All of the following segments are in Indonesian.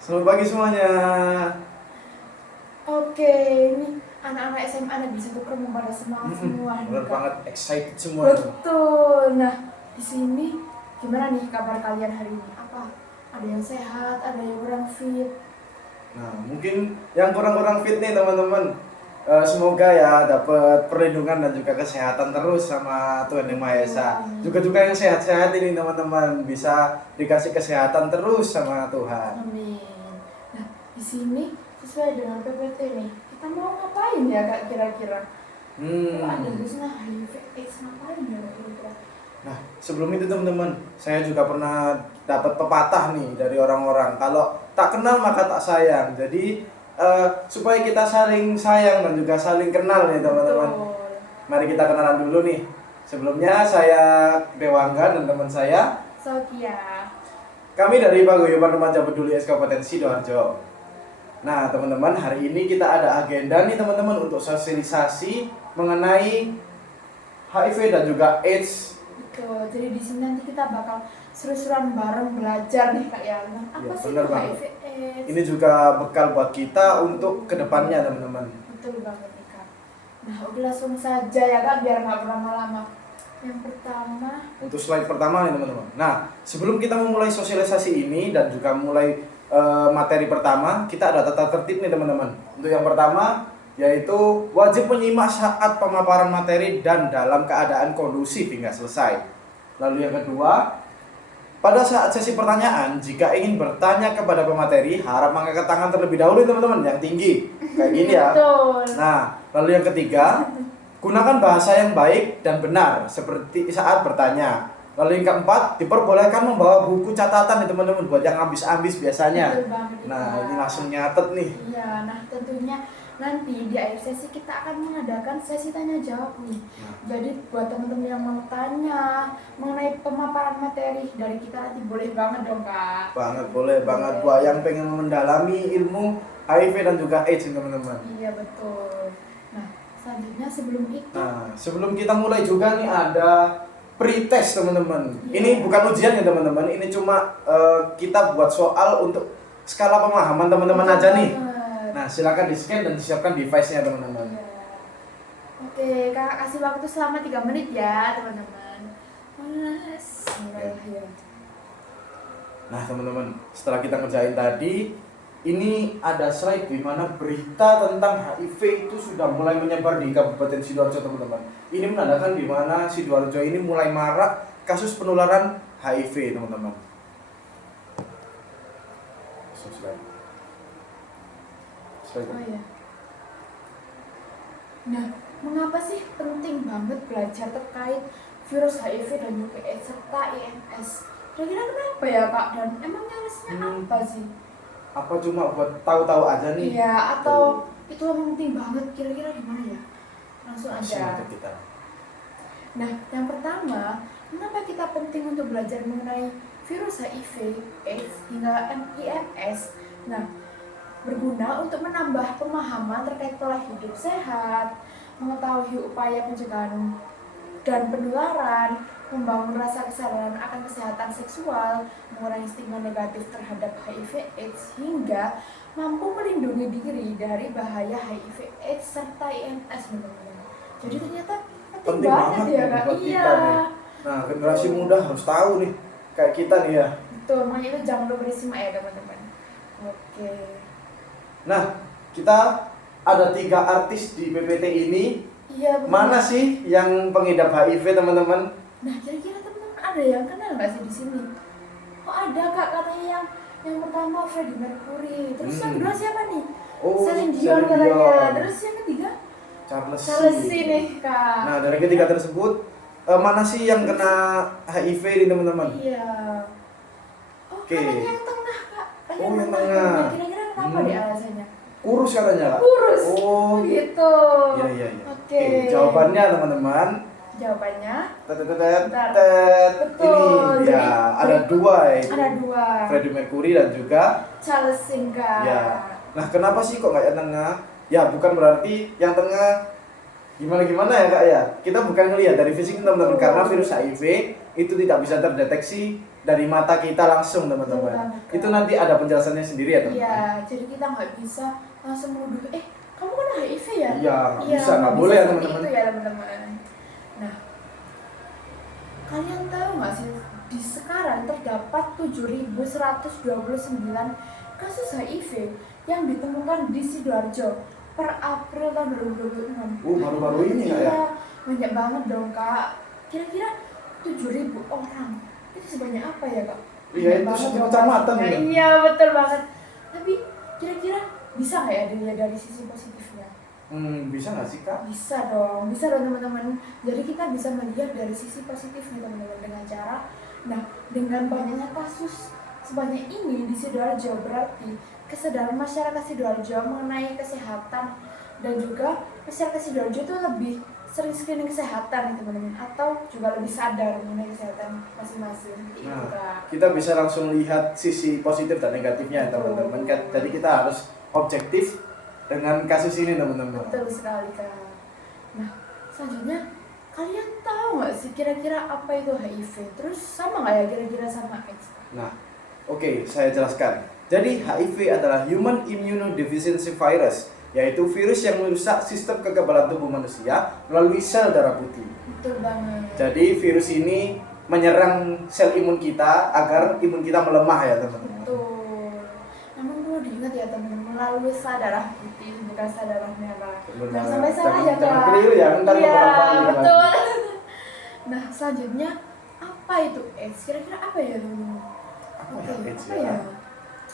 Selamat pagi semuanya. Oke, ini anak-anak SMA Negeri 1 Kremong pada semangat semua nih, Bener Kak. banget, excited semua nih. Betul. Nah, di sini gimana nih kabar kalian hari ini? Apa? Ada yang sehat, ada yang kurang fit. Nah, mungkin yang kurang-kurang fit nih teman-teman. Semoga ya dapat perlindungan dan juga kesehatan terus sama Tuhan Yang Maha Esa. Juga yang sehat-sehat ini teman-teman bisa dikasih kesehatan terus sama Tuhan. Amin. Nah, di sini sesuai dengan PPT nih, kita mau ngapain ya Kak kira-kira? Kalau ada khususnya HIV AIDS ngapain ya Kak kira-kira? Nah, sebelum itu teman-teman, saya juga pernah dapat pepatah nih dari orang-orang. Kalau tak kenal maka tak sayang. Jadi supaya kita saling sayang dan juga saling kenal nih teman-teman. Betul. Mari kita kenalan dulu nih. Sebelumnya saya Dewangga dan teman saya Sokia. kami dari Paguyuban Remaja Peduli Kabupaten Sidoarjo. Nah teman-teman, hari ini kita ada agenda nih teman-teman untuk sosialisasi mengenai HIV dan juga AIDS. Betul, jadi di sini nanti kita bakal seru-seruan bareng belajar nih Kak ya. Nah, apa sih itu HIV AIDS? Ini juga bekal buat kita untuk kedepannya teman-teman. Betul banget nih Kak. Nah, udah langsung saja ya Kak, biar nggak berlama-lama. Yang pertama, Untuk slide pertama nih teman-teman. Nah, sebelum kita memulai sosialisasi ini dan juga mulai materi pertama, kita ada tata tertib nih teman-teman. Untuk yang pertama, yaitu wajib menyimak saat pemaparan materi dan dalam keadaan kondusif hingga selesai. Lalu yang kedua, pada saat sesi pertanyaan, jika ingin bertanya kepada pemateri, harap mengangkat tangan terlebih dahulu teman-teman, yang tinggi. Kayak gini ya. betul. Nah, lalu yang ketiga, gunakan bahasa yang baik dan benar seperti saat bertanya. Lalu yang keempat, diperbolehkan membawa buku catatan nih teman-teman buat yang ambis-ambis biasanya. Betul banget nih, Nah, Kak. ini langsung nyatet nih. Iya, nah tentunya nanti di akhir sesi kita akan mengadakan sesi tanya jawab nih. Jadi buat teman-teman yang mau tanya mengenai pemaparan materi dari kita nanti boleh banget dong Kak. Banget, boleh banget buat yang pengen mendalami ilmu HIV dan juga AIDS nih, teman-teman. Iya betul. Nah, selanjutnya sebelum itu Nah, sebelum kita mulai juga nih ada pretest teman-teman. Iya. Ini bukan ujian ya teman-teman, ini cuma kita buat soal untuk skala pemahaman teman-teman betul aja nih. banget. Nah, silakan di-scan dan disiapkan device-nya teman-teman. Iya. Oke, Kak kasih waktu selama 3 menit ya, teman-teman. Mas, mulailah ya. Nah, teman-teman, setelah kita ngerjain tadi, ini ada slide di mana berita tentang HIV itu sudah mulai menyebar di Kabupaten Sidoarjo, teman-teman. Ini menandakan di mana Sidoarjo ini mulai marak kasus penularan HIV, teman-teman. Oh iya. Nah, mengapa sih penting banget belajar terkait virus HIV dan juga AIDS serta IMS? Kira-kira kenapa ya Kak? Dan emangnya harusnya apa sih? Apa cuma buat tahu-tahu aja nih? Iya, atau itu emang penting banget? Kira-kira gimana ya? Langsung aja. Kita. Nah, yang pertama, kenapa kita penting untuk belajar mengenai virus HIV, AIDS, hingga IMS? Nah, berguna untuk menambah pemahaman terkait pola hidup sehat, mengetahui upaya pencegahan dan penularan, membangun rasa kesadaran akan kesehatan seksual, mengurangi stigma negatif terhadap HIV/AIDS, hingga mampu melindungi diri dari bahaya HIV/AIDS serta IMS. Jadi ternyata penting banget ya Kak. buat Iya. kita nih. Nah, generasi muda harus tahu nih, kayak kita nih ya. Betul, makanya itu jangan lupa disimak ya teman-teman. Oke. Nah, kita ada 3 artis di PPT ini. Iya, betul. Mana sih yang pengidap HIV, teman-teman? Nah, kira-kira teman-teman ada yang kenal nggak sih di sini? Oh ada Kak, katanya yang pertama Freddie Mercury. Terus yang kedua siapa nih? Oh, Celine Dion Celine katanya. Dion. Terus yang ketiga Charles Charles C. nih Kak. Nah, dari ketiga tersebut, mana sih yang kena HIV nih, teman-teman? Iya. Oh, Oke. katanya yang tengah Kak. Oh, yang tengah. Kira-kira kenapa deh alasannya? Kurus katanya, Kak? Kurus. Oh, gitu. Iya. Oke. Jawabannya, teman-teman. Jawabannya Tetet. Betul. Ini ya, ada 2 yaitu ada 2. Freddie Mercury dan juga Charles Singer. ya. Nah, kenapa sih kok nggak yang tengah? Ya, bukan berarti yang tengah gimana ya kak ya, kita bukan ngelihat dari fisik teman-teman, Betul. karena virus HIV itu tidak bisa terdeteksi dari mata kita langsung teman-teman. Betul banget, Kak. Itu nanti ada penjelasannya sendiri ya teman-teman. Iya, jadi kita nggak bisa langsung menuduh, kamu kena HIV ya? Iya, nggak bisa, nggak boleh ya, seperti teman-teman. itu ya teman-teman. Nah, kalian tahu nggak sih, di sekarang terdapat 7.129 kasus HIV yang ditemukan di Sidoarjo per April tahun 2026. Baru-baru ini nggak ya? Iya, banyak banget dong kak. Kira-kira 7.000 orang itu sebanyak apa ya kak? Iya, Banyak itu banget satu dong, kecamatan pastinya. ya. Iya betul banget. Tapi kira-kira bisa nggak ya dilihat dari sisi positifnya? Bisa nggak sih kak? Bisa dong teman-teman. Jadi kita bisa melihat dari sisi positifnya teman-teman dengan cara, dengan banyaknya kasus sebanyak ini di Sidoarjo, berarti kesadaran masyarakat Sidoarjo mengenai kesehatan dan juga masyarakat Sidoarjo itu lebih sering screening kesehatan nih teman-teman, atau juga lebih sadar mengenai kesehatan masing-masing. Seperti itu Nah, kak. kita bisa langsung lihat sisi positif dan negatifnya Betul. teman-teman. Jadi kita harus objektif dengan kasus ini teman-teman. Betul sekali kak. Nah selanjutnya, kalian tahu nggak sih kira-kira apa itu HIV? Terus sama nggak ya kira-kira sama AIDS? Nah, oke, saya jelaskan. Jadi HIV adalah Human Immunodeficiency Virus, yaitu virus yang merusak sistem kekebalan tubuh manusia melalui sel darah putih. Betul banget. Jadi virus ini menyerang sel imun kita agar imun kita melemah ya teman-teman. Betul. Namun perlu diingat ya teman-teman, melalui sel darah putih bukan sel darah merah. Benar. Jangan sampai salah ya Jangan kak. keliru ya, ntar Iya beberapa betul. Nah selanjutnya, apa itu AIDS? Kira-kira apa ya teman-teman? Apa ya AIDS apa ya? ya?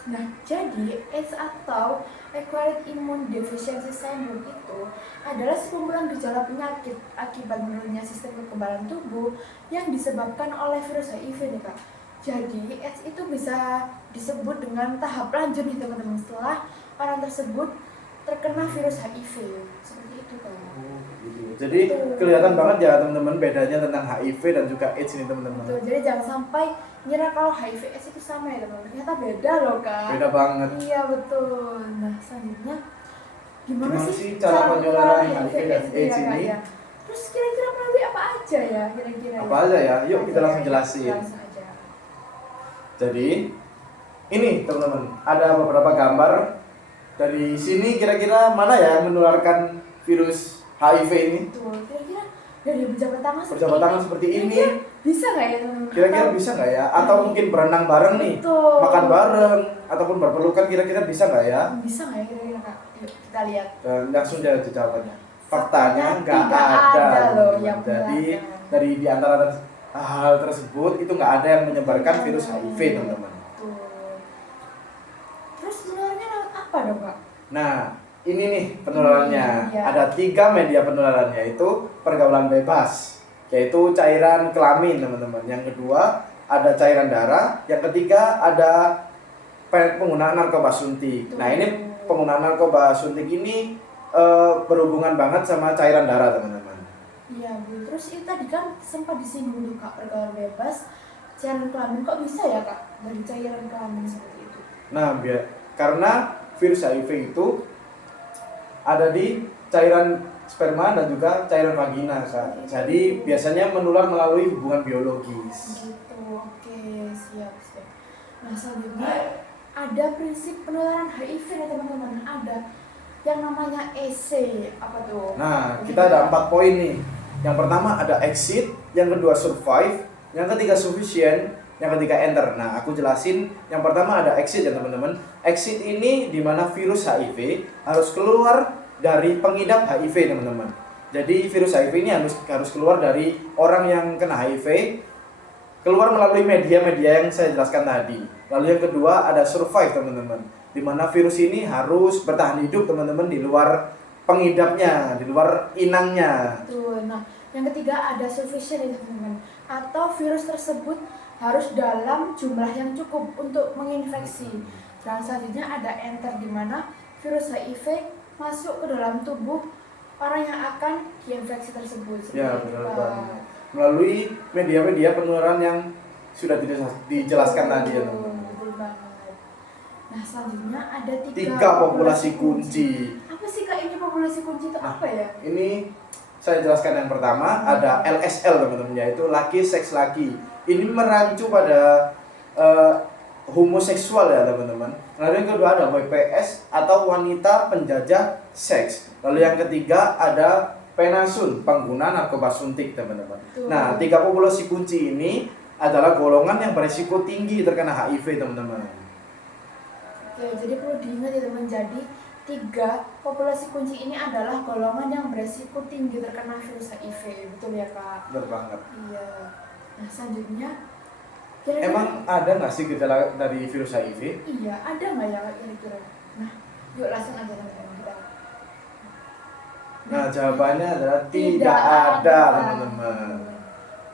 Nah, jadi AIDS atau Acquired Immune Deficiency Syndrome itu adalah sekumpulan gejala penyakit akibat menurunnya sistem kekebalan tubuh yang disebabkan oleh virus HIV nih kak. Jadi AIDS itu bisa disebut dengan tahap lanjut nih teman-teman, setelah orang tersebut terkena virus HIV. Seperti itu kak. Oh, gitu. Jadi kelihatan banget ya teman-teman bedanya tentang HIV dan juga AIDS ini teman-teman. Betul, jadi jangan sampai ngira kalau HIV AIDS itu sama ya teman-teman. Ternyata beda loh kak. Beda banget. Iya betul. Nah selanjutnya, gimana sih cara penularan HIV dan itu AIDS ya, Kak, ini? ya? Terus kira-kira melalui apa aja ya kira-kira? Apa aja ya? Yuk kita langsung Ya, jelasin. langsung aja. Jadi ini teman-teman, ada beberapa gambar. Dari sini kira-kira mana ya yang menularkan virus HIV ini? Betul. Kira-kira dari berjabat tangan Berjabat tangan seperti ini. Kira-kira bisa nggak ya teman-teman? Kira-kira Atau- bisa nggak ya? Atau mungkin berenang bareng nih, Betul. makan bareng, ataupun berpelukan, kira-kira bisa nggak ya? Bisa nggak ya kira-kira kak? Yuk kita lihat. Dan langsung aja jawabannya. Faktanya nggak tidak ada, ada loh teman-teman. yang Jadi menularkan. dari di antara hal tersebut itu nggak ada yang menyebarkan virus HIV teman-teman. Betul. Terus menularnya lewat apa dong kak? Nah ini nih penularannya. Iya. Ada 3 media penularannya, yaitu pergaulan bebas, yaitu cairan kelamin teman-teman. Yang kedua ada cairan darah. Yang ketiga ada penggunaan narkoba suntik. Betul. Nah ini penggunaan narkoba suntik ini berhubungan banget sama cairan darah teman-teman. Iya Bu, terus itu tadi kan sempat disinggung tuh kak, pergaulan bebas, cairan kelamin, kok bisa ya kak dari cairan kelamin seperti itu? Nah karena virus HIV itu ada di cairan sperma dan juga cairan vagina Kak. Jadi biasanya menular melalui hubungan biologis. Gitu, oke, siap. Nah selanjutnya ada prinsip penularan HIV nih teman-teman, ada yang namanya EC, apa tuh? Nah, kita ada 4 poin nih. Yang pertama ada exit, yang kedua survive, yang ketiga sufficient, yang ketiga enter. Nah, aku jelasin. Yang pertama ada exit ya teman-teman. Exit ini di mana virus HIV harus keluar dari pengidap HIV teman-teman. Jadi virus HIV ini harus keluar dari orang yang kena HIV, keluar melalui media-media yang saya jelaskan tadi. Lalu yang kedua ada survive teman-teman, di mana virus ini harus bertahan hidup teman-teman di luar pengidapnya, di luar inangnya. Tuh, nah yang ketiga ada sufficient ya teman-teman, atau virus tersebut harus dalam jumlah yang cukup untuk menginfeksi. Dan selanjutnya ada enter, di mana virus HIV masuk ke dalam tubuh orang yang akan diinfeksi tersebut. Ya, Seperti itu, benar Kak. banget. Melalui media-media penularan yang sudah dijelaskan tadi ya teman-teman. Betul banget. Nah selanjutnya ada 3 populasi kunci. Apa sih kak ini populasi kunci itu apa ya? Ini Saya jelaskan yang pertama, ada LSL teman-teman, yaitu laki seks laki. Ini merancu pada homoseksual ya teman-teman. Lalu yang kedua ada WPS atau wanita penjajah seks. Lalu yang ketiga ada penasun, pengguna narkoba suntik teman-teman. Nah, 3 populasi kunci ini adalah golongan yang berisiko tinggi terkena HIV teman-teman. Oke, jadi perlu diingat ya teman, jadi 3 populasi kunci ini adalah golongan yang beresiko tinggi terkena virus HIV, betul ya Kak? Benar banget. Iya. Nah selanjutnya, kira-kira Emang ada nggak sih gejala dari virus HIV? iya ada nggak ya kira-kira? Nah, yuk langsung aja teman-teman kita. Nah, jawabannya adalah tidak ada teman-teman.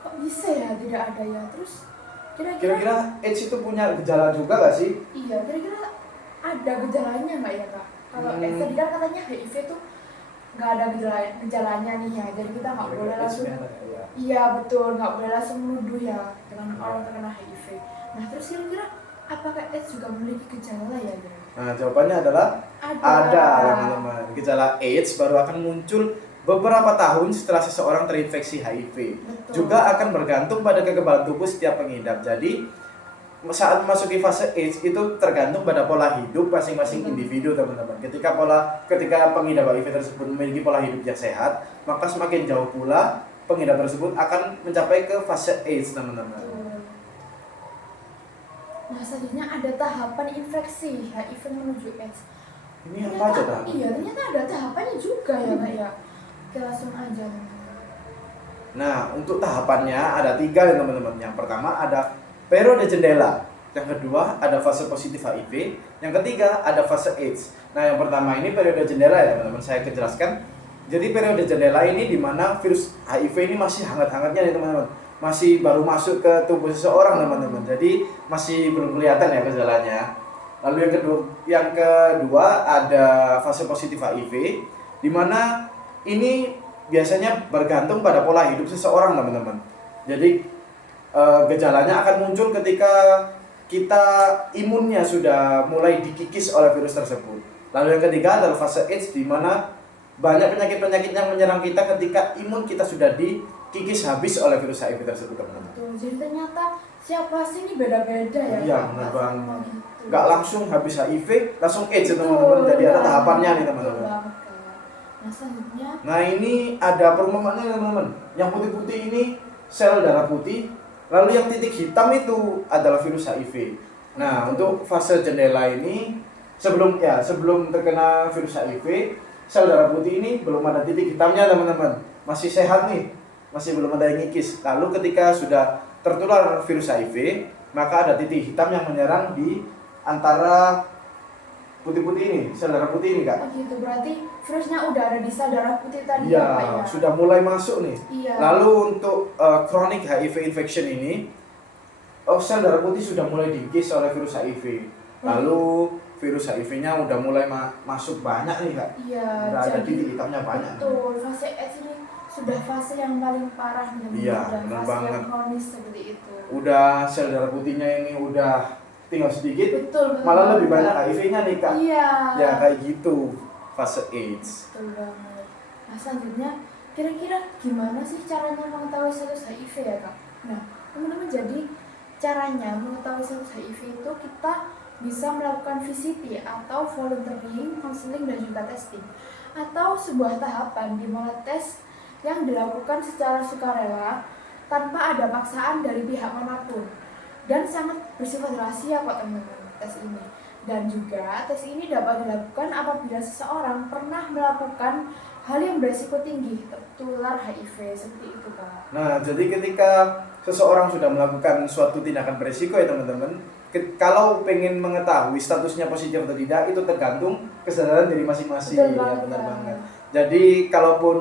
Kok bisa ya tidak ada ya? Terus kira-kira Kira-kira AIDS itu punya gejala juga nggak sih? iya, kira-kira ada gejalanya nggak ya Kak? Kalau AIDS tadi kan katanya HIV itu nggak ada gejalanya nih ya, jadi kita nggak boleh langsung iya betul, nggak boleh langsung menuduh ya dengan orang terkena HIV. Nah terus kira-kira apakah AIDS juga memiliki gejala ya? Nah, jawabannya adalah ada teman-teman. Gejala AIDS baru akan muncul beberapa tahun setelah seseorang terinfeksi HIV. Betul. Juga akan bergantung pada kekebalan tubuh setiap pengidap. Jadi saat memasuki fase AIDS itu tergantung pada pola hidup masing-masing individu teman-teman. Ketika pengidap HIV tersebut memiliki pola hidup yang sehat, maka semakin jauh pula pengidap tersebut akan mencapai ke fase AIDS teman-teman. Nah selanjutnya ada tahapan infeksi HIV menuju AIDS. Ini apa aja tahapan? Iya ternyata ada tahapannya juga ya Kak ya. Oke langsung aja. Nah, untuk tahapannya ada 3 ya teman-teman. Yang pertama ada periode jendela, yang kedua ada fase positif HIV, yang ketiga ada fase AIDS. Nah, yang pertama ini periode jendela ya teman-teman, saya jelaskan. Jadi periode jendela ini di mana virus HIV ini masih hangat-hangatnya nih teman-teman, masih baru masuk ke tubuh seseorang teman-teman, jadi masih belum kelihatan ya gejalanya. Lalu yang kedua ada fase positif HIV, di mana ini biasanya bergantung pada pola hidup seseorang teman-teman. Jadi gejalanya akan muncul ketika kita imunnya sudah mulai dikikis oleh virus tersebut. Lalu yang ketiga adalah fase AIDS, di mana banyak penyakit-penyakit yang menyerang kita ketika imun kita sudah dikikis habis oleh virus HIV tersebut teman-teman. Betul, jadi ternyata siapa sih ini beda-beda ya? Iya, Kak? benar Nggak banget. sama gitu. Nggak langsung habis HIV, langsung AIDS ya teman-teman. Jadi ada tahapannya nih teman-teman. Betul banget, Kak. Nah selanjutnya Nah, ini ada perumpamannya teman-teman. Yang putih-putih ini sel darah putih. Lalu yang titik hitam itu adalah virus HIV. Nah, untuk fase jendela ini sebelum terkena virus HIV, sel darah putih ini belum ada titik hitamnya teman-teman. Masih sehat nih, masih belum ada yang ngikis. Lalu ketika sudah tertular virus HIV, maka ada titik hitam yang menyerang di antara putih-putih ini, sel darah putih ini Kak. oh gitu, berarti virusnya udah ada di sel darah putih tadi Iya, ya Kak ya? sudah mulai masuk nih. Iya. Lalu untuk chronic HIV infection ini, sel darah putih sudah mulai diikis oleh virus HIV. Lalu virus HIV-nya udah mulai masuk banyak nih Kak. Iya, Udah ada jadi titik hitamnya banyak. betul, fase AIDS ini sudah fase yang paling parah nih, Iya, dan benar fase banget. yang kronis seperti itu. Udah sel darah putihnya ini udah tinggal sedikit, Betul, malah lebih banget. banyak HIV-nya nih Kak. Iya. Ya kayak gitu fase AIDS. Betul banget. Nah selanjutnya, kira-kira gimana sih caranya mengetahui status HIV ya Kak? Nah teman-teman, jadi caranya mengetahui status HIV itu kita bisa melakukan VCT atau volunteering, counseling, dan juga testing, atau sebuah tahapan di mana tes yang dilakukan secara sukarela tanpa ada paksaan dari pihak manapun, dan sangat bersifat rahasia kok teman-teman tes ini. Dan juga tes ini dapat dilakukan apabila seseorang pernah melakukan hal yang beresiko tinggi tertular HIV, seperti itu Kak. Nah, jadi ketika seseorang sudah melakukan suatu tindakan beresiko ya teman-teman, kalau pengen mengetahui statusnya positif atau tidak itu tergantung kesadaran diri masing-masing. Betul Ya, banget, benar Kak. banget. Jadi kalaupun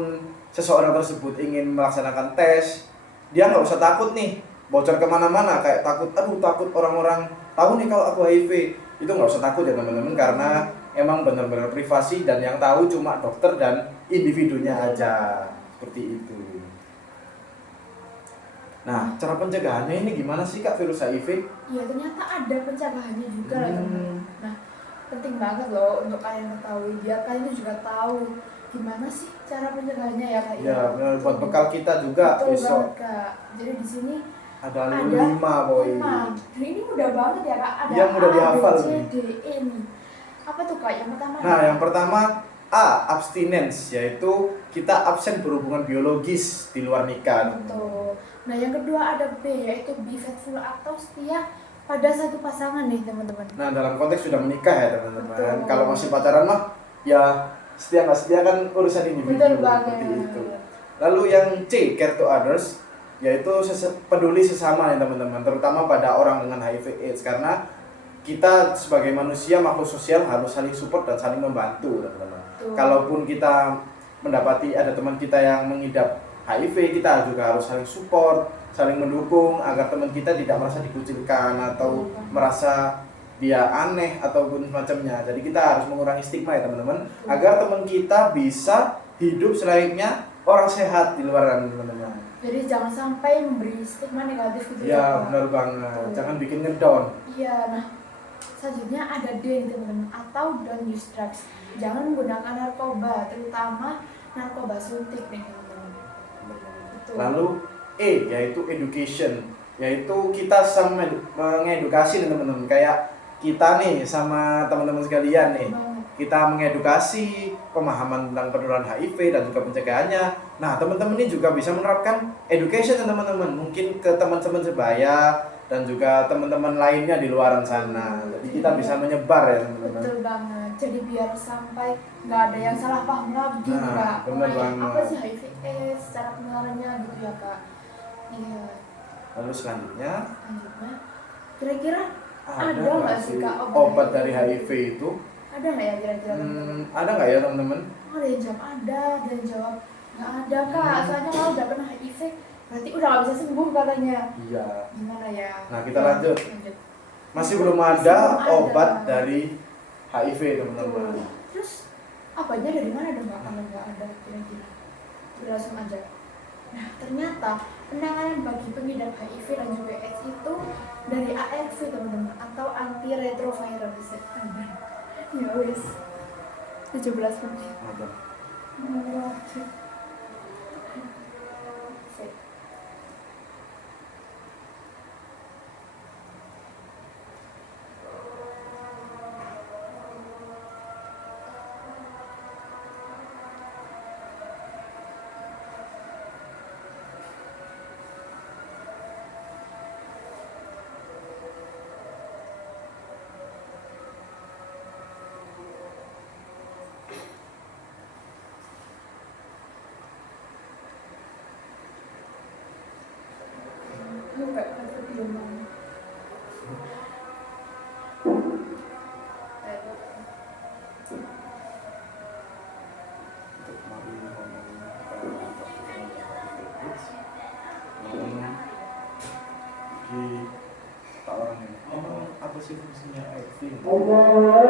seseorang tersebut ingin melaksanakan tes, dia nggak usah takut nih bocor kemana-mana, kayak takut orang-orang tahu nih kalau aku HIV. Itu nggak usah takut ya teman-teman, karena emang benar-benar privasi dan yang tahu cuma dokter dan individunya aja, seperti itu. Nah, cara pencegahannya ini gimana sih Kak virus HIV? Ya ternyata ada pencegahannya juga lah teman. Nah penting banget loh untuk kalian ketahui, biar kalian juga tahu gimana sih cara pencegahannya ya Kak? Ya, benar, buat bekal kita juga Betul besok. banget Kak. Jadi di sini Ada ada 5 boy. 5. Dan ini mudah banget ya Kak. Ada Yang mudah A, dihafal B, C, nih. D, E nih. Apa tuh Kak? Yang pertama Nah, apa? yang pertama A, abstinence, yaitu kita absen berhubungan biologis di luar nikah. Betul. Nah, yang kedua ada B, yaitu be faithful atau setia pada satu pasangan nih teman-teman. Nah, dalam konteks sudah menikah ya teman-teman. Betul. Kalau masih pacaran mah ya setia nggak setia kan urusan individu. Betul banget. Seperti itu. Lalu yang C, care to others, yaitu peduli sesama ya teman-teman, terutama pada orang dengan HIV/AIDS, karena kita sebagai manusia makhluk sosial harus saling support dan saling membantu teman-teman. Betul. Kalaupun kita mendapati ada teman kita yang mengidap HIV, kita juga harus saling support, saling mendukung agar teman kita tidak merasa dikucilkan atau merasa dia aneh ataupun semacamnya. Jadi kita harus mengurangi stigma ya teman-teman, agar teman kita bisa hidup selayaknya orang sehat di luar teman-teman. Jadi jangan sampai memberi stigma negatif gitu Ya Kak. benar banget, Betul. jangan bikin ngedown. Iya, nah selanjutnya ada D nih teman-teman, atau don't use drugs. Jangan menggunakan narkoba, terutama narkoba suntik nih teman-teman. Betul. Lalu E, yaitu education, yaitu kita sama mengedukasi nih teman-teman, kayak kita nih sama teman-teman sekalian nih, Banget. kita mengedukasi pemahaman tentang penularan HIV dan juga pencegahannya. Nah, teman-teman ini juga bisa menerapkan education teman-teman, mungkin ke teman-teman sebaya dan juga teman-teman lainnya di luar sana. Jadi kita bisa menyebar ya teman-teman. Betul banget. Jadi biar sampai nggak ada yang salah paham lagi nih Nah, Kak. bener Mengenai banget. apa sih HIV/AIDS, cara penularannya gitu ya Kak. Iya. Lalu selanjutnya Lanjutnya, kira-kira ada ada nggak nggak sih sih Kak obat dari HIV itu? Ada nggak ya kira-kira teman-teman? Ada nggak ya teman-teman? Oh, ada yang jawab ada yang jawab nggak ada Kak. Soalnya kalau udah kena HIV berarti udah nggak bisa sembuh katanya. Iya. Gimana ya? Nah, kita lanjut. Masih belum Masih ada belum ada. obat dari HIV teman-teman. Terus apanya dari mana dong Kak kalau nggak ada kira-kira? Langsung aja. Nah, ternyata penanganan bagi pengidap HIV dan juga AIDS itu dari ARV teman-teman, atau antiretroviral bisa ada. Ya wes. 17 menit. Ada. Wajib. Sip. Enggak, belum mau. Untuk mari ngomongin di orang ini. Apa sih fungsinya HIV? Saya keburu.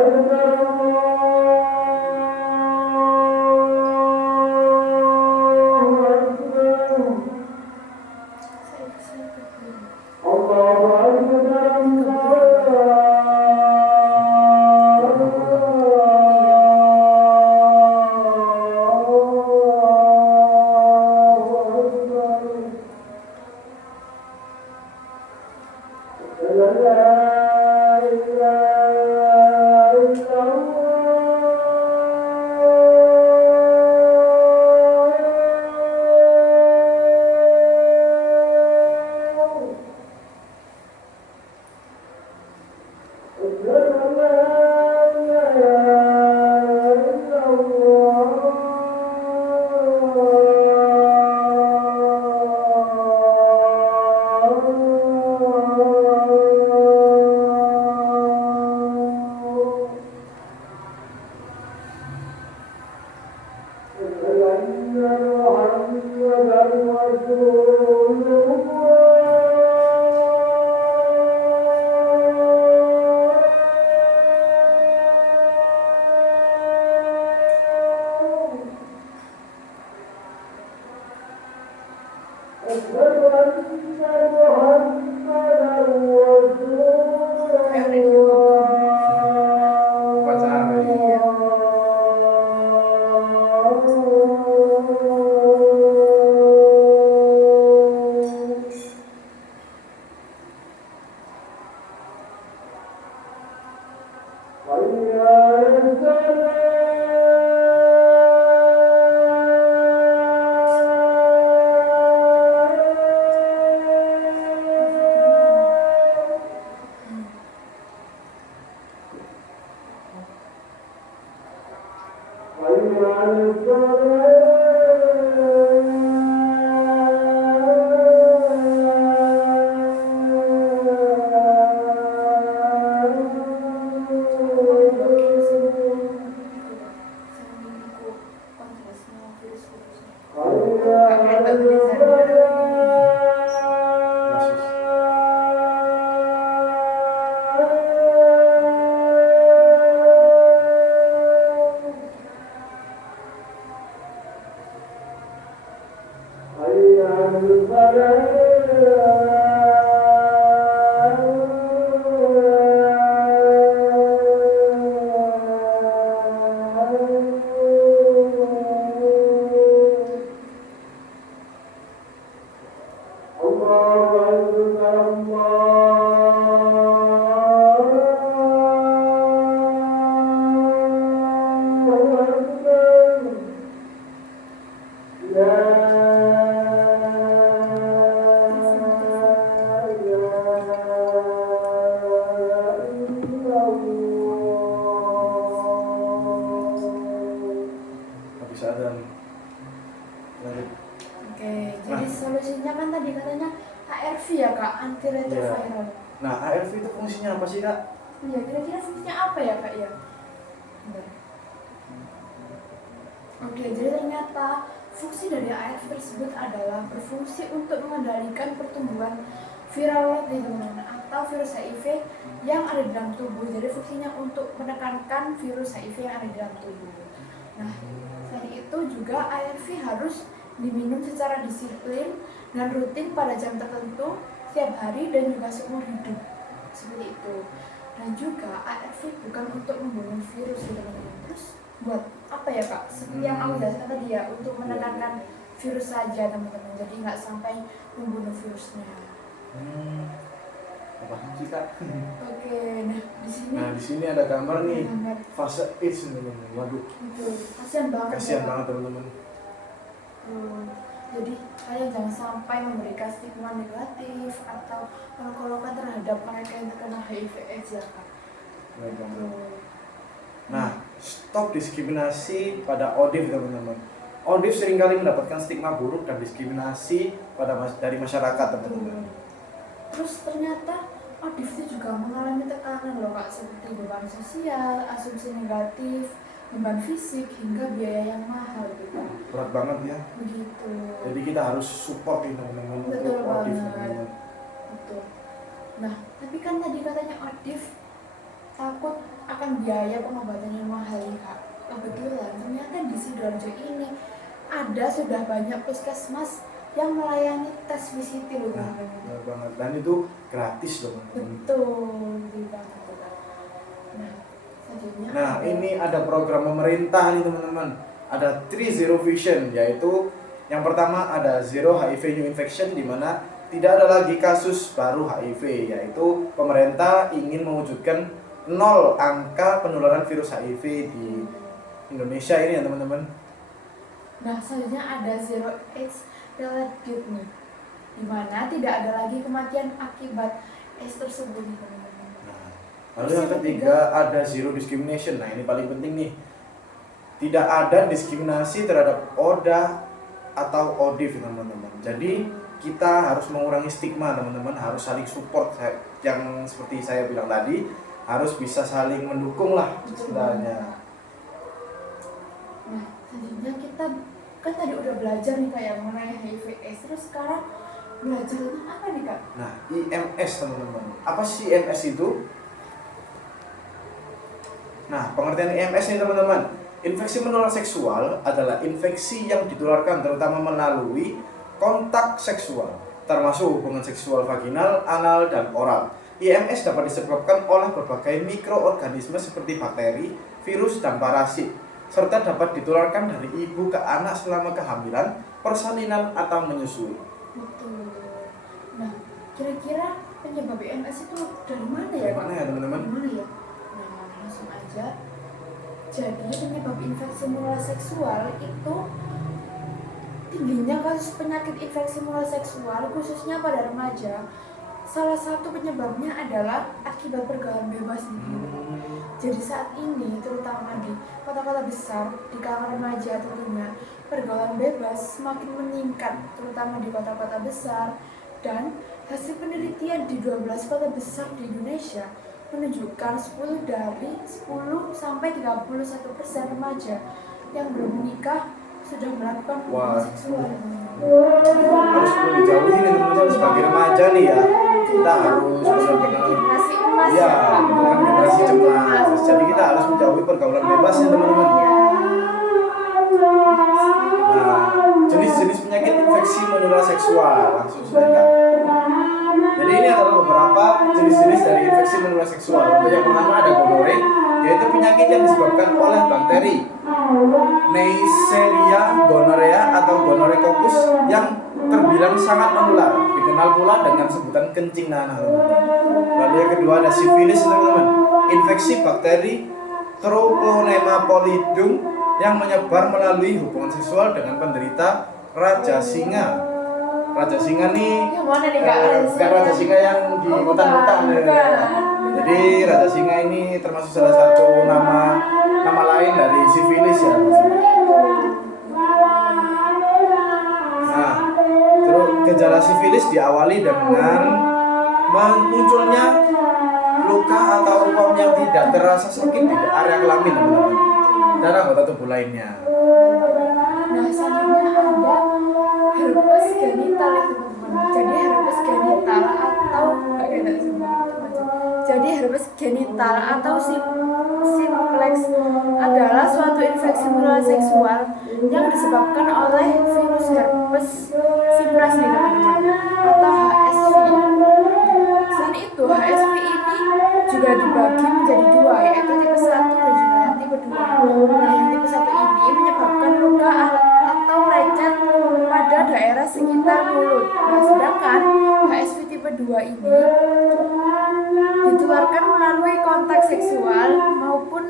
Habis adzan. Lanjut. Oke, jadi solusinya kan tadi katanya ARV ya kak, anti retroviral. Nah, ARV itu fungsinya apa sih kak? Iya, kira-kira fungsinya apa ya kak ya? Bentar. Oke, jadi ternyata fungsi dari ARV tersebut adalah berfungsi untuk mengendalikan pertumbuhan viral load di teman-teman atau virus HIV yang ada di dalam tubuh. Jadi fungsinya untuk menekankan virus HIV yang ada di dalam tubuh. Nah, selain itu juga ARV harus diminum secara disiplin dan rutin pada jam tertentu setiap hari dan juga seumur hidup, seperti itu. Dan juga ARV bukan untuk membunuh virus teman-teman. Terus buat apa ya kak? Seperti yang aku jelaskan tadi ya, untuk menekankan virus saja teman-teman. Jadi nggak sampai membunuh virusnya. Apa sih kak? Oke, nah Di sini ada gambar nih, gambar. fase AIDS teman-teman. Waduh, Itu kasihan banget. kasihan ya, Kak. banget teman-teman. Jadi kalian jangan sampai memberikan stigma negatif atau mengkolokkan terhadap mereka yang terkena HIV/AIDS ya kak. Baik banget. Tuh. Nah, stop diskriminasi pada ODIF teman-teman. ODIF seringkali mendapatkan stigma buruk dan diskriminasi dari masyarakat teman-teman. Terus ternyata ODIF itu juga mengalami tekanan loh kak, seperti beban sosial, asumsi negatif, beban fisik, hingga biaya yang mahal gitu. Berat banget ya. Begitu. Jadi kita harus support nih teman-teman Betul untuk ODIF banget. teman-teman. Betul. Nah, tapi kan tadi katanya ODIF takut akan biaya pengobatan yang mahal ya kak. Kebetulan ternyata di Sidoarjo ini sudah banyak puskesmas yang melayani tes VCT loh Nah, teman-teman. benar banget. Dan itu gratis loh teman-teman. Betul, betul banget tuh, Kak. Nah, selanjutnya Nah, ini ada program pemerintah nih teman-teman. Ada 3 Vision, yaitu yang pertama ada Zero HIV New Infection, di mana tidak ada lagi kasus baru HIV, yaitu pemerintah ingin mewujudkan 0 angka penularan virus HIV di Indonesia ini ya teman-teman. Nah, selanjutnya ada Zero AIDS Related nih, di mana tidak ada lagi kematian akibat AIDS tersebut nih teman-teman. Nah, lalu yang ketiga ada Zero Discrimination. Nah, ini paling penting nih. Tidak ada diskriminasi terhadap ODA atau ODIF teman-teman. Jadi kita harus mengurangi stigma teman-teman, harus saling support. Yang seperti saya bilang tadi, harus bisa saling mendukung lah istilahnya. Nah, selanjutnya kita kan tadi udah belajar nih kayak mengenai HIV/AIDS, terus sekarang belajar tentang apa nih kak? Nah, IMS teman-teman. Apa sih IMS itu? Nah, pengertian IMS ini teman-teman, infeksi menular seksual adalah infeksi yang ditularkan terutama melalui kontak seksual, termasuk hubungan seksual vaginal, anal, dan oral. IMS dapat disebabkan oleh berbagai mikroorganisme seperti bakteri, virus, dan parasit, serta dapat ditularkan dari ibu ke anak selama kehamilan, persalinan, atau menyusui. Betul. Nah, kira-kira penyebab IMS itu dari mana ya? Dari mana ya teman-teman? Dari mana ya? Nah, langsung aja remaja. Jadi penyebab infeksi menular seksual itu tingginya kasus penyakit infeksi menular seksual khususnya pada remaja. Salah satu penyebabnya adalah akibat pergaulan bebas nih. Jadi saat ini terutama di kota-kota besar, di kalangan remaja tentunya pergaulan bebas semakin meningkat terutama di kota-kota besar, dan hasil penelitian di 12 kota besar di Indonesia menunjukkan 10 sampai 31% remaja yang belum menikah sudah melakukan hubungan seksual. Harus perlu dijauhi nih teman-teman, sebagai remaja nih ya, kita harus benar-benar Generasi emas ya, bukan generasi cemas. Jadi kita harus menjauhi pergaulan bebas ya teman-teman. Nah, jenis-jenis penyakit infeksi menular seksual langsung saja. Jadi ini adalah beberapa jenis-jenis dari infeksi menular seksual. Untuk yang pertama ada gonore, yaitu penyakit yang disebabkan oleh bakteri Neisseria gonorrhea atau gonorecoccus yang terbilang sangat menular, dikenal pula dengan sebutan kencing nanah. Lalu yang kedua ada sifilis teman-teman, infeksi bakteri Treponema pallidum yang menyebar melalui hubungan seksual dengan penderita raja singa. Raja singa nih, yang mana nih Kak? bukan raja singa yang di hutan-hutan. Jadi raja singa ini termasuk salah satu nama lain dari sifilis ya. Nah, terus gejala sifilis diawali dengan munculnya luka atau ruam yang tidak terasa sakit di area kelamin teman-teman, dan anggota tubuh lainnya. Nah, selanjutnya ada herpes genital ya teman-teman. Jadi herpes genital atau simplex adalah suatu infeksi menular seksual yang disebabkan oleh virus herpes simplex nih teman-teman, atau HSV. Selain itu, HSV ini juga dibagi menjadi dua, yaitu tipe 1 dan juga yang tipe 2. Nah, yang tipe 1 ini menyebabkan luka atau lecet pada daerah sekitar mulut. Nah, sedangkan HSV tipe 2 ini ditularkan melalui kontak seksual maupun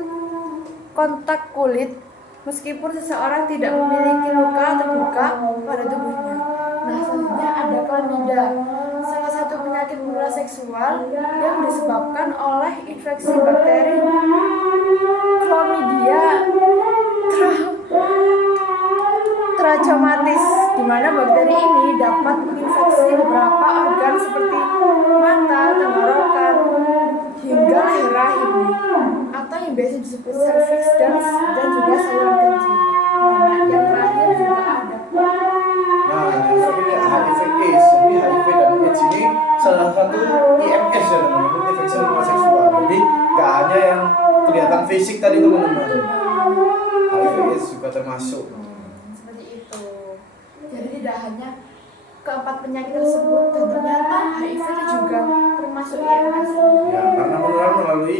kontak kulit meskipun seseorang tidak memiliki luka terbuka pada tubuhnya. Nah, selanjutnya ada chlamydia, salah satu penyakit menular seksual yang disebabkan oleh infeksi bakteri Chlamydia trachomatis, di mana bakteri ini dapat menginfeksi beberapa organ seperti mata, tenggorokan, hingga leher rahim, atau yang biasa disebut cervix dan juga saluran kencing. Nah, yang terakhir juga ada. Nah, ini HIV/AIDS. Jadi HIV dan AIDS ini salah satu IMS ya teman-teman, infeksi menular seksual. Jadi nggak hanya yang kelihatan fisik tadi teman-teman, HIV/AIDS juga termasuk. Seperti itu. Jadi tidak hanya keempat penyakit tersebut, dan ternyata HIV itu juga termasuk IMS. Ya, karena menular melalui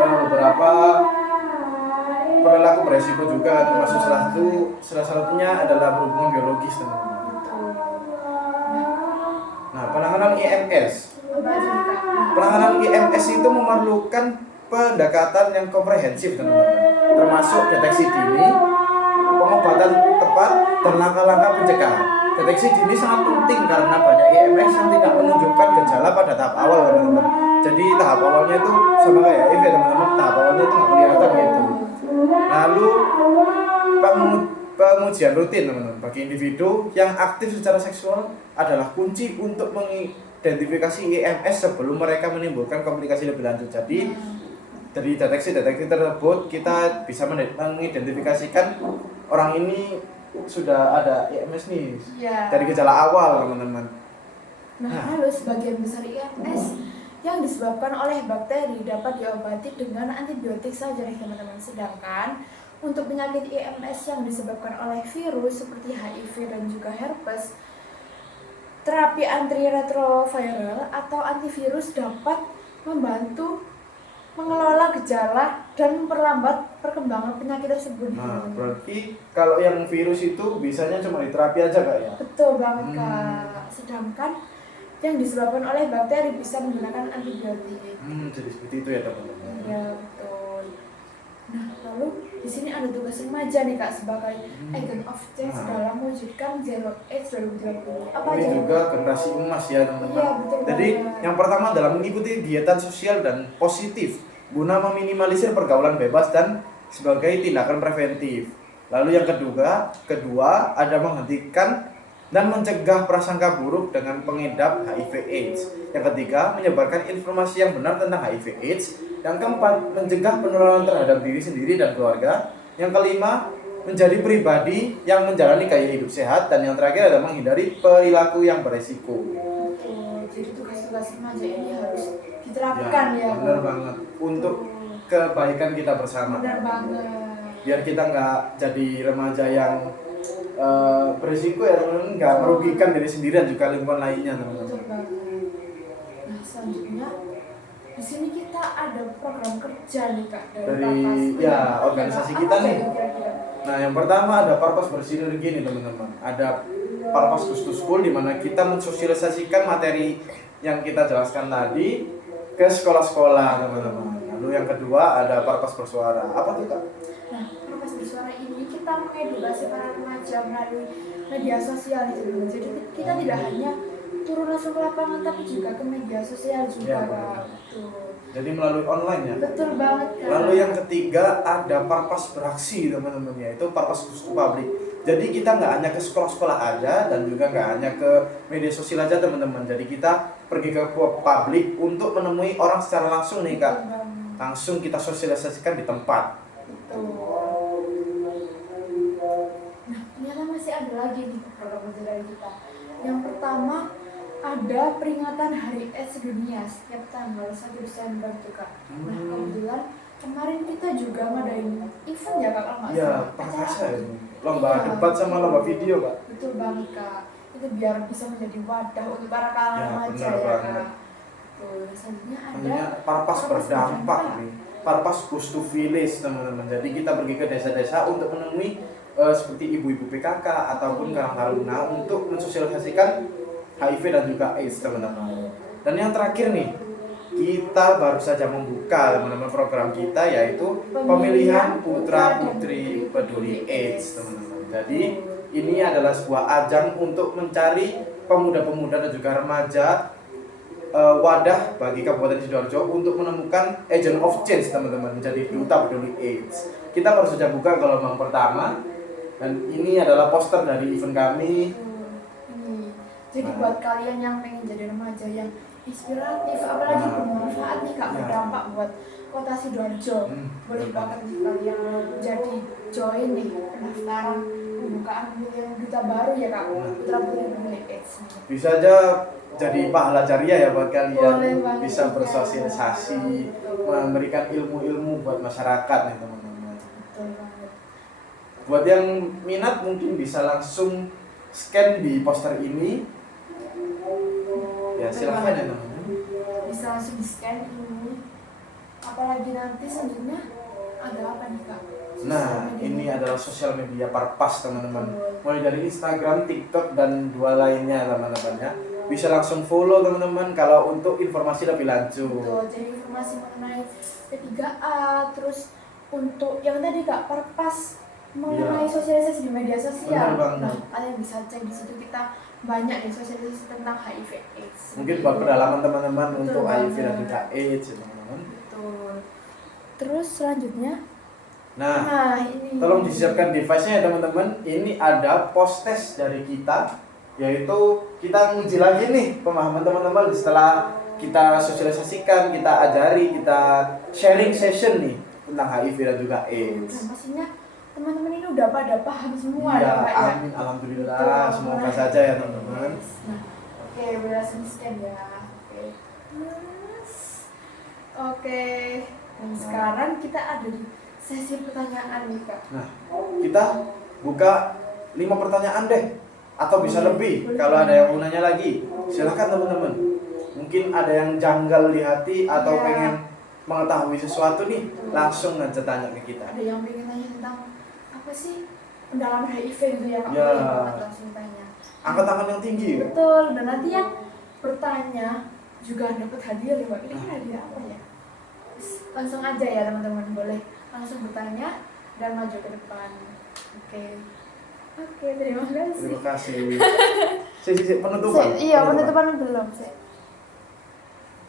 beberapa perilaku beresiko juga, termasuk salah satunya adalah berhubungan biologis teman-teman. Nah, penanganan IMS. Penanganan IMS itu memerlukan pendekatan yang komprehensif teman-teman, termasuk deteksi dini, pengobatan tepat, dan langkah-langkah pencegahan. Deteksi dini sangat penting karena banyak IMS yang tidak menunjukkan gejala pada tahap awal teman-teman. Jadi tahap awalnya itu sama kayak HIV teman-teman, tahap awalnya itu nggak kelihatan gitu. Lalu pengujian rutin teman-teman bagi individu yang aktif secara seksual adalah kunci untuk mengidentifikasi IMS sebelum mereka menimbulkan komplikasi lebih lanjut. Jadi dari deteksi tersebut kita bisa mengidentifikasikan orang ini sudah ada IMS nih dari gejala awal teman-teman. Nah, lalu sebagian besar IMS yang disebabkan oleh bakteri dapat diobati dengan antibiotik saja nih teman-teman. Sedangkan untuk penyakit IMS yang disebabkan oleh virus seperti HIV dan juga herpes, terapi antiretroviral atau antivirus dapat membantu mengelola gejala dan memperlambat perkembangan penyakit tersebut. Nah, berarti kalau yang virus itu bisanya cuma diterapi aja Kak ya? Betul banget Kak. Sedangkan yang disebabkan oleh bakteri bisa menggunakan antibiotik. Jadi seperti itu ya teman-teman. Ya betul. Nah, lalu di sini ada tugas remaja nih Kak sebagai agent of change Nah. dalam mewujudkan Zero AIDS 2030. Apa Ini aja nih, juga Kak? generasi emas ya teman-teman. Iya, betul Jadi banget. yang pertama adalah mengikuti kegiatan sosial dan positif guna meminimalisir pergaulan bebas dan sebagai tindakan preventif. Lalu yang kedua ada menghentikan dan mencegah prasangka buruk dengan pengidap HIV/AIDS. Yang ketiga, menyebarkan informasi yang benar tentang HIV/AIDS. Yang keempat, mencegah penularan terhadap diri sendiri dan keluarga. Yang kelima, menjadi pribadi yang menjalani gaya hidup sehat. Dan yang terakhir adalah menghindari perilaku yang beresiko. Betul. Jadi tugas-tugas remaja ini harus diterapkan ya, benar Kak? banget. Untuk kebaikan kita bersama. Benar banget. Biar kita nggak jadi remaja yang berisiko ya teman-teman, nggak merugikan diri sendiri dan juga lingkungan lainnya teman-teman. Betul banget. Nah, selanjutnya di sini kita ada program kerja nih Kak Dari Parpas. ya organisasi Apa kita aja nih. kira-kira? Nah yang pertama ada Parpas Bersinergi nih teman-teman. Ada Parpas Goes to School di mana kita mensosialisasikan materi yang kita jelaskan tadi ke sekolah-sekolah teman-teman. Lalu yang kedua ada Parpas Bersuara. Apa tuh Kak? Nah, Parpas Bersuara ini kita mengedukasi para remaja melalui media sosial nih teman-teman. Jadi kita tidak hanya turun langsung ke lapangan tapi juga ke media sosial juga Ya, Kak. benar. Betul. Jadi melalui online ya. Betul banget Kak. Lalu yang ketiga ada Parpas Beraksi teman-teman, yaitu Parpas Goes to Public. Jadi kita nggak hanya ke sekolah-sekolah aja dan juga nggak hanya ke media sosial aja teman-teman. Jadi kita pergi ke publik untuk menemui orang secara langsung nih Kak. Betul banget. Langsung kita sosialisasikan di tempat. Betul. Nah, ternyata masih ada lagi nih program kerja dari kita. Yang pertama ada peringatan Hari AIDS Sedunia setiap tanggal 1 Desember tuh Kak. Nah, kebetulan kemarin kita juga ngadain event ya Kak, kalau nggak Ya, salah. prakasa ya. Lomba Iya. debat sama lomba video Kak. Betul banget Kak. Itu biar bisa menjadi wadah untuk para kalangan Ya, remaja benar ya banget. Kak. Betul. Selanjutnya ada Namanya Parpas Berdampak nih. Parpas Goes to Village teman-teman. Jadi kita pergi ke desa-desa untuk menemui seperti ibu-ibu PKK ataupun Karang Taruna untuk mensosialisasikan HIV dan juga AIDS teman-teman. Dan yang terakhir nih, kita baru saja membuka teman-teman program kita yaitu pemilihan putra putri peduli AIDS teman-teman. Jadi ini adalah sebuah ajang untuk mencari pemuda-pemuda dan juga remaja, wadah bagi Kabupaten Sidoarjo untuk menemukan agent of change teman-teman, menjadi duta peduli AIDS. Kita baru saja buka gelombang pertama dan ini adalah poster dari event kami. Ini. Jadi buat kalian yang pengen jadi remaja yang inspiratif, apalagi bermanfaat nih Kak, berdampak buat Kota Sidoarjo, boleh banget nih kalian jadi join nih pendaftaran pembukaan pemilihan duta baru ya Kak, putra putri peduli AIDS. Bisa aja jadi pahala jariah ya buat Boleh kalian, banget, bisa ya. bersosialisasi, memberikan ilmu-ilmu buat masyarakat nih teman-teman. Betul banget. Buat yang minat mungkin bisa langsung scan di poster ini. Ya silahkan ya teman-teman. Bisa langsung di scan ini. Apalagi nanti selanjutnya ada apa nih Kak? Nah, ini adalah sosial media Parpas teman-teman. Betul. Mulai dari Instagram, TikTok, dan dua lainnya teman-teman ya. Bisa langsung follow teman-teman kalau untuk informasi lebih lanjut. Betul, jadi informasi mengenai P3A, terus untuk yang tadi Kak, Parpas mengenai sosialisasi di media sosial. Benar banget. Nah, kalian bisa cek di situ, kita banyak nih sosialisasi tentang HIV/AIDS. Mungkin buat pendalaman teman-teman Betul untuk HIV dan banget. juga AIDS ya teman-teman. Betul. Terus selanjutnya, Nah, ini. tolong disiapkan device-nya ya teman-teman. Ini ada post test dari kita, yaitu kita nguji lagi nih pemahaman teman-teman setelah kita sosialisasikan, kita ajari, kita sharing session nih tentang HIV dan juga Nah, AIDS. pastinya teman-teman ini udah pada paham semua Iya, ya Kak ya. amin, alhamdulillah, Betul. semoga saja ya teman-teman. Nah, oke, berhasil scan ya. Oke. Terus, oke. Dan sekarang kita ada di sesi pertanyaan nih Kak. Nah, kita buka 5 pertanyaan deh, atau bisa lebih. Boleh. Kalau ada yang mau nanya lagi, silahkan teman-teman. Mungkin ada yang janggal di hati atau Iya. pengen mengetahui sesuatu nih, langsung aja tanya ke kita. Ada yang pengen tanya tentang apa sih pendalaman HIV gitu ya Kak? Ya. Boleh banget langsung tanya. Angkat tangan yang tinggi ya. Betul. Dan nanti yang bertanya juga dapat hadiah ya Kak. Ini hadiah apa ya? Langsung aja ya teman-teman, boleh langsung bertanya dan maju ke depan. Oke. Oke, terima kasih. Terima kasih. Penutupan. Iya, penutupan belum sih.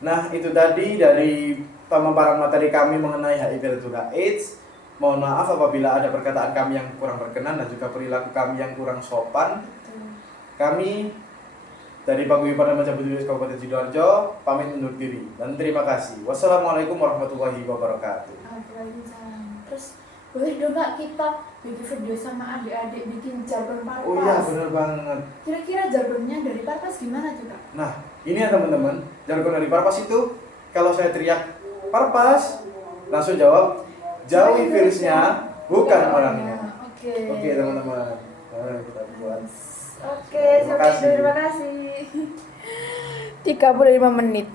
Nah, itu tadi dari pemaparan materi kami mengenai HIV dan juga AIDS. Mohon maaf apabila ada perkataan kami yang kurang berkenan dan juga perilaku kami yang kurang sopan. Betul. Kami dari Paguyuban Remaja Budiwis Kabupaten Sidoarjo pamit undur diri dan terima kasih. Wassalamualaikum warahmatullahi wabarakatuh. Waalaikumsalam. Terus boleh dong nggak kita bikin video sama adik-adik bikin jargon Parpas? Oh iya, benar banget. Kira-kira jargonnya dari Parpas gimana juga? Nah, ini ya teman-teman, jargon dari Parpas itu kalau saya teriak Parpas, langsung jawab jauhi virusnya, bukan orangnya. Oke. Oke teman-teman, kita buat. Oke, Terima kasih. terima kasih. 35 menit.